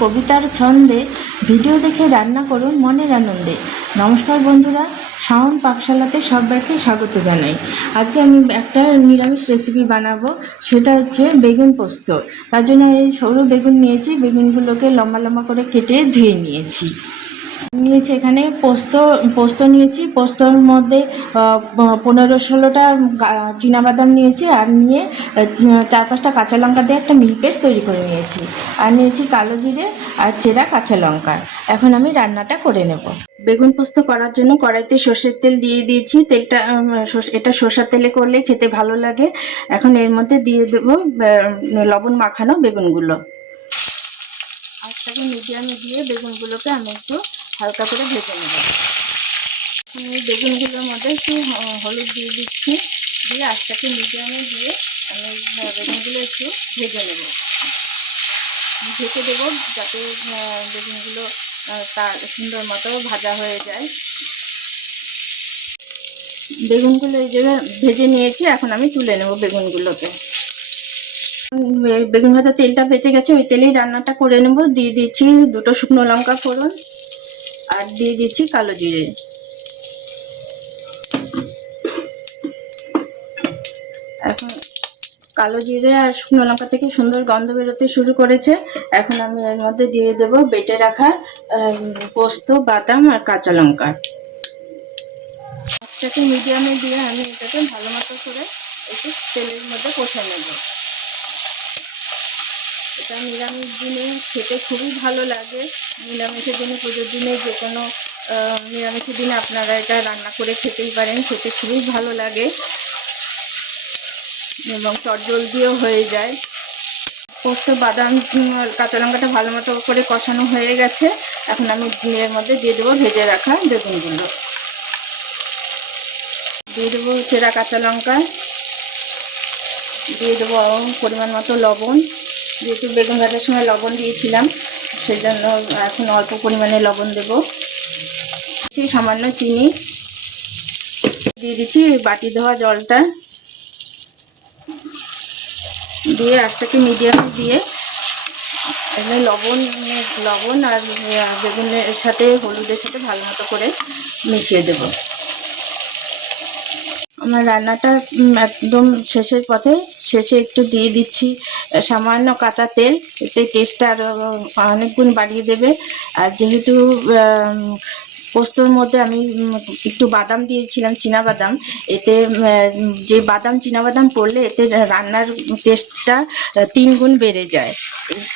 কবিতার ছন্দে ভিডিও দেখে রান্না করুন মনের আনন্দে। নমস্কার বন্ধুরা, শাওন পাকশালাতে সবাইকে স্বাগত জানাই। আজকে আমি একটা নিরামিষ রেসিপি বানাবো, সেটা হচ্ছে বেগুন পোস্ত। তার জন্য এই সরু বেগুন নিয়েছি, বেগুনগুলোকে লম্বা লম্বা করে কেটে ধুয়ে নিয়েছি। এখানে পোস্ত নিয়েছি। পোস্তর মধ্যে 15-16টা চীনাবাদাম নিয়েছি, আর নিয়ে 4-5টা কাঁচা লঙ্কা দিয়ে একটা মিহি পেস্ট তৈরি করে নিয়েছি। আর নিয়েছি কালো জিরে আর চেরা কাঁচা লঙ্কা। এখন আমি রান্নাটা করে নেব। বেগুন পোস্ত করার জন্য কড়াইতে সর্ষের তেল দিয়ে দিয়েছি। তেলটা এটা সর্ষের তেলে করলে খেতে ভালো লাগে। এখন এর মধ্যে দিয়ে দেবো লবণ মাখানো বেগুনগুলো। আঁচটাকে মিডিয়ামে দিয়ে বেগুনগুলোকে আমি একটু হালকা করে ভেজে নেব। এই বেগুনগুলোর মধ্যে একটু হলুদ দিয়ে দিচ্ছি, দিয়ে আঁচটাকে মিডিয়ামে দিয়ে আমি বেগুনগুলো একটু ভেজে নেব। ঢেকে দেবো যাতে বেগুনগুলো তার সুন্দর মতো ভাজা হয়ে যায়। বেগুনগুলো এই জায়গায় ভেজে নিয়েছি, এখন আমি তুলে নেব বেগুনগুলোকে। বেগুন ভাজা তেলটা বেঁচে গেছে, ওই তেলেই রান্নাটা করে নেব। দিয়ে দিচ্ছি 2টো শুকনো লঙ্কা ফোড়ন, আর দিয়ে দিচ্ছি কালো জিরে। এখন কালো জিরে আর শুকনো লঙ্কা থেকে সুন্দর গন্ধ বেরোতে শুরু করেছে। এখন আমি এর মধ্যে দিয়ে দেব বেটে রাখা পোস্ত, বাদাম আর কাঁচা লঙ্কা। মাছটাকে মিডিয়ামে দিয়ে আমি এটাকে ভালো মতো করে একটু তেলের মধ্যে কষে নেব। এটা নিরামিষ দিনে খেতে খুবই ভালো লাগে। নিরামিষের দিনে, পুজোর দিনে, যে কোনো নিরামিষের দিনে আপনারা এটা রান্না করে খেতেই পারেন। খেতে খুবই ভালো লাগে এবং চটজলদিও হয়ে যায়। পোস্ত, বাদাম, কাঁচা লঙ্কাটা ভালো মতো করে কষানো হয়ে গেছে। এখন আমি এর মধ্যে দিয়ে দেবো ভেজে রাখা বেগুনগুলো, দিয়ে দেবো চেরা কাঁচা লঙ্কা, দিয়ে দেবো পরিমাণ মতো লবণ। যেহেতু বেগুন ভাজার সময় লবণ দিয়েছিলাম, সেই জন্য এখন অল্প পরিমাণে লবণ দেবো। সামান্য চিনি দিয়ে দিচ্ছি, বাটি ধোয়া জলটা দিয়ে আঁচটাকে মিডিয়ামে দিয়ে এখানে লবণ আর বেগুনের সাথে হলুদের সাথে ভালো মতো করে মিশিয়ে দেব। আমার রান্নাটা একদম শেষের পথে, শেষে একটু দিয়ে দিচ্ছি সামান্য কাঁচা তেল। এতে টেস্টটা আরও অনেক গুণ বাড়িয়ে দেবে। আর যেহেতু পোস্তর মধ্যে আমি একটু বাদাম দিয়েছিলাম, চীনাবাদাম, এতে যে বাদাম চীনাবাদাম পড়লে এতে রান্নার টেস্টটা 3 গুণ বেড়ে যায়।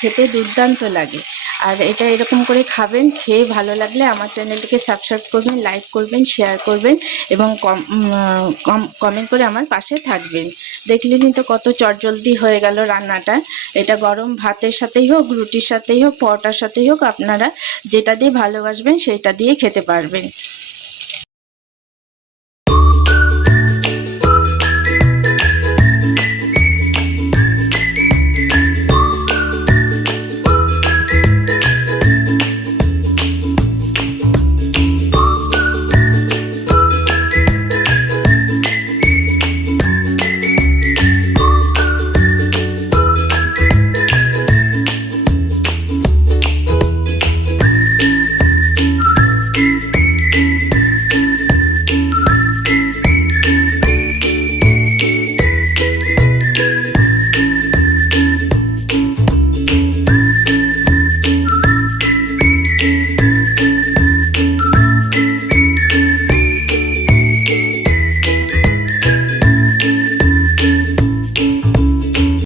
খেতে দুর্দান্ত লাগে। আর এটা এরকম করে খাবেন। খেয়ে ভালো লাগলে আমার চ্যানেলটিকে সাবস্ক্রাইব করবেন, লাইক করবেন, শেয়ার করবেন এবং কমেন্ট করে আমার পাশে থাকবেন। দেখলেনই তো কত চটজলদি হয়ে গেল রান্নাটা। এটা গরম ভাতের সাথেই হোক, রুটির সাথেই হোক, পরোটার সাথেই হোক, আপনারা যেটা দিয়ে ভালোবাসবেন সেটা দিয়ে খেতে পারবেন।